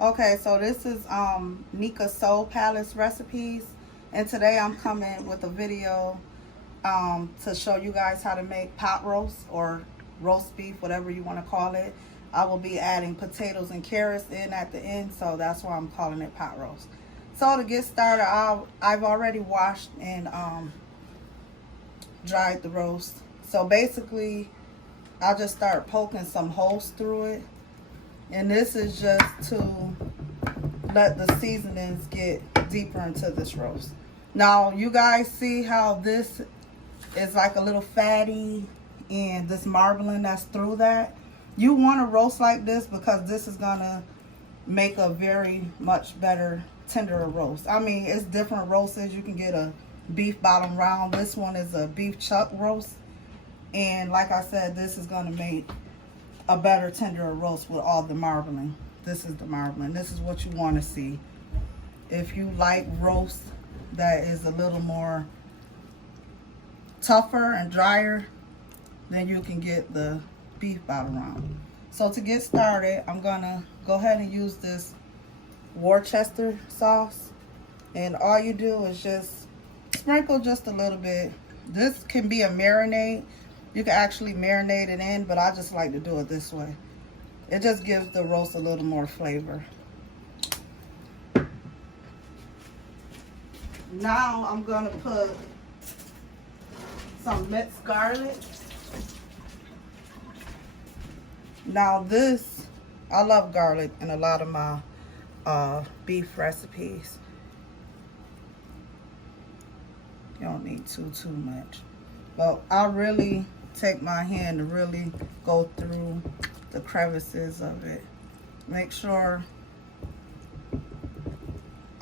Okay, so this is Nika Soul Palace recipes, and today I'm coming with a video to show you guys how to make pot roast or roast beef, whatever you want to call it. I will be adding potatoes and carrots in at the end, so that's why I'm calling it pot roast. So to get started, I've already washed and dried the roast. So basically, I'll just start poking some holes through it. And this is just to let the seasonings get deeper into this roast. Now, you guys see how this is like a little fatty and this marbling that's through that? You want to roast like this because this is going to make a very much better, tenderer roast. I mean, it's different roasts. You can get a beef bottom round. This one is a beef chuck roast. And like I said, this is going to make a better, tenderer roast with all the marbling. This is the marbling. This is what you want to see. If you like roast that is a little more tougher and drier, then you can get the beef bottom round. So to get started, I'm gonna go ahead and use this Worcester sauce, and all you do is just sprinkle just a little bit. This can be a marinade. You can actually marinate it in, but I just like to do it this way. It just gives the roast a little more flavor. Now I'm gonna put some minced garlic. Now this, I love garlic in a lot of my beef recipes. You don't need too much. But I really take my hand to really go through the crevices of it. Make sure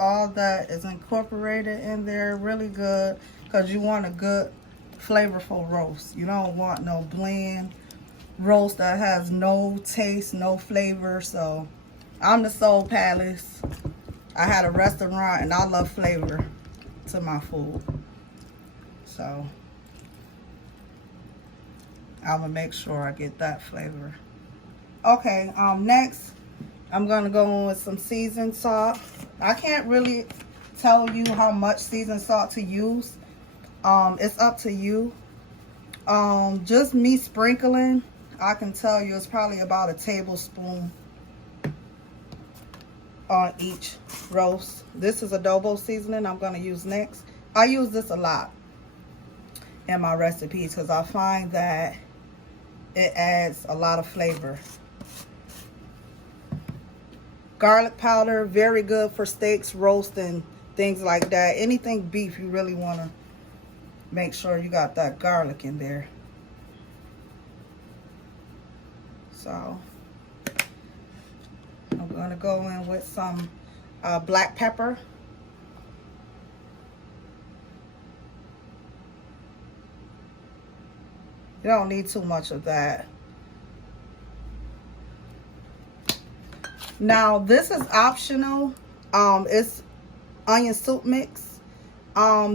all that is incorporated in there really good, because you want a good flavorful roast. You don't want no bland roast that has no taste, no flavor. So I'm the Soul Palace. I had a restaurant and I love flavor to my food. So I'm gonna make sure I get that flavor. Okay, next I'm gonna go in with some seasoned salt. I can't really tell you how much seasoned salt to use. It's up to you. Just me sprinkling, I can tell you it's probably about a tablespoon on each roast. This is adobo seasoning I'm gonna use next. I use this a lot in my recipes because I find that it adds a lot of flavor. Garlic powder, very good for steaks, roast, and things like that. Anything beef, you really want to make sure you got that garlic in there. So I'm going to go in with some black pepper. You don't need too much of that. Now this is optional. It's onion soup mix.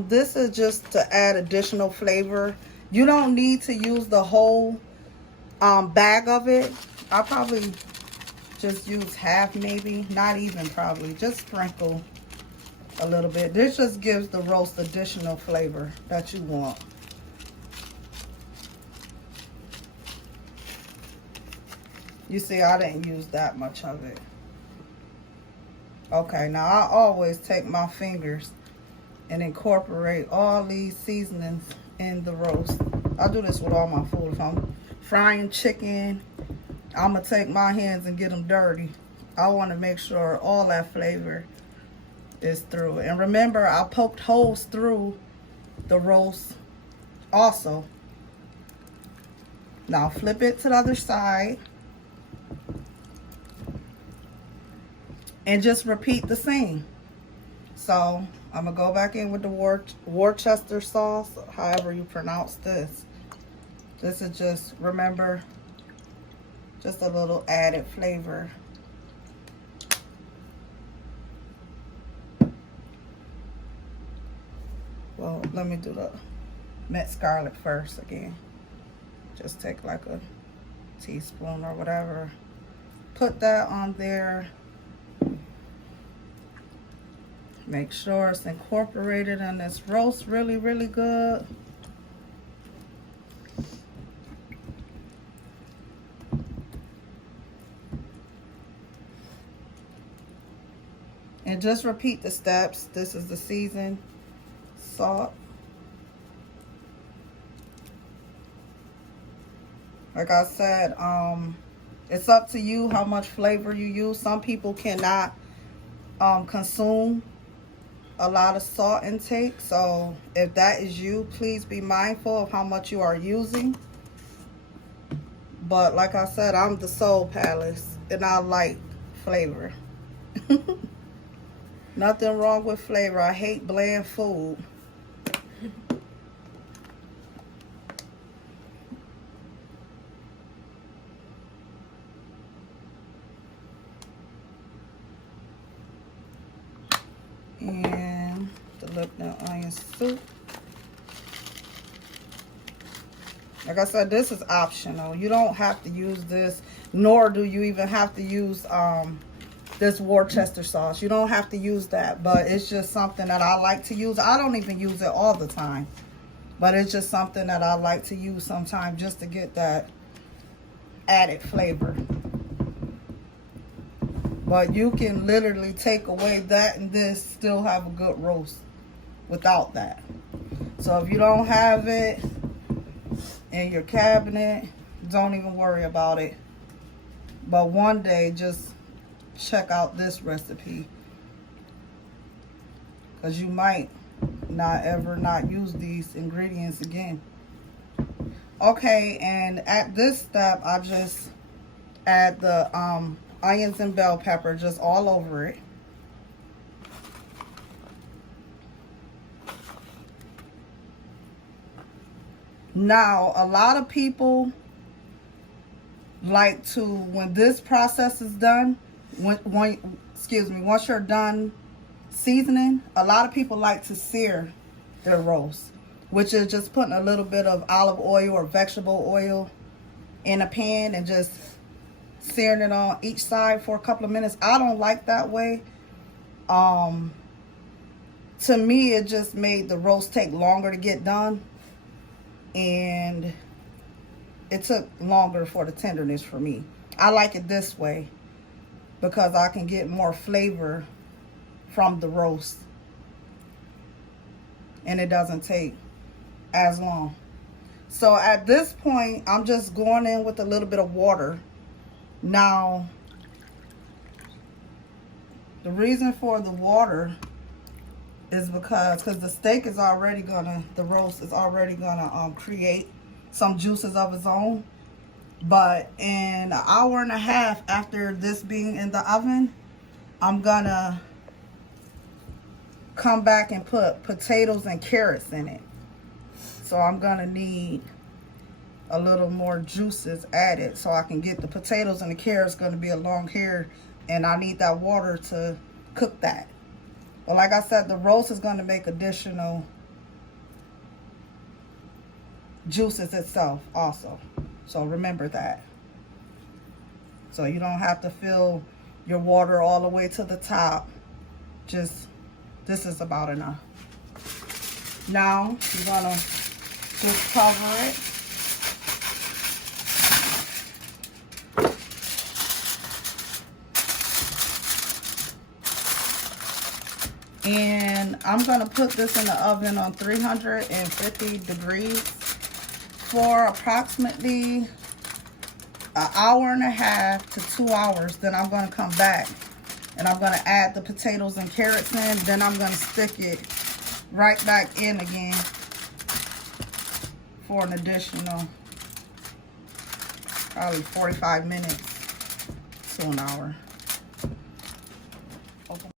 This is just to add additional flavor. You don't need to use the whole bag of it. I'll probably just use half, maybe, not even probably. Just sprinkle a little bit. This just gives the roast additional flavor that you want. You see, I didn't use that much of it. Okay, now I always take my fingers and incorporate all these seasonings in the roast. I do this with all my food. If I'm frying chicken, I'm going to take my hands and get them dirty. I want to make sure all that flavor is through. And remember, I poked holes through the roast also. Now flip it to the other side. And just repeat the same. So I'm gonna go back in with the Worcester sauce, however you pronounce this. This is just, remember, just a little added flavor. Well, let me do the minced garlic first again. Just take like a teaspoon or whatever. Put that on there. Make sure it's incorporated in this roast really, really good. And just repeat the steps. This is the seasoned salt. Like I said, it's up to you how much flavor you use. Some people cannot consume a lot of salt intake. So if that is you, please be mindful of how much you are using. But like I said, I'm the soul palace and I like flavor. Nothing wrong with flavor. I hate bland food. And the lieutenant onion soup. Like I said, this is optional. You don't have to use this, nor do you even have to use this Worcester sauce. You don't have to use that, but it's just something that I like to use. I don't even use it all the time, but it's just something that I like to use sometimes just to get that added flavor. But you can literally take away that and this, still have a good roast without that. So if you don't have it in your cabinet, don't even worry about it. But one day, just check out this recipe, because you might not ever not use these ingredients again. Okay, and at this step, I just add the onions and bell pepper just all over it. Now, a lot of people like to, when this process is done, once you're done seasoning, a lot of people like to sear their roast, which is just putting a little bit of olive oil or vegetable oil in a pan and just searing it on each side for a couple of minutes. I don't like that way. To me, it just made the roast take longer to get done, and it took longer for the tenderness for me. I like it this way because I can get more flavor from the roast, and it doesn't take as long. So at this point, I'm just going in with a little bit of water. Now, the reason for the water is because the steak is already gonna, the roast is already gonna create some juices of its own. But in an hour and a half after this being in the oven, I'm gonna come back and put potatoes and carrots in it. So I'm gonna need a little more juices added so I can get the potatoes, and the carrots gonna be along here, and I need that water to cook that. But like I said, the roast is gonna make additional juices itself also. So remember that. So you don't have to fill your water all the way to the top. Just, this is about enough. Now you're gonna just cover it. And I'm gonna put this in the oven on 350 degrees for approximately an hour and a half to 2 hours. Then I'm gonna come back and I'm gonna add the potatoes and carrots in. Then I'm gonna stick it right back in again for an additional probably 45 minutes to an hour.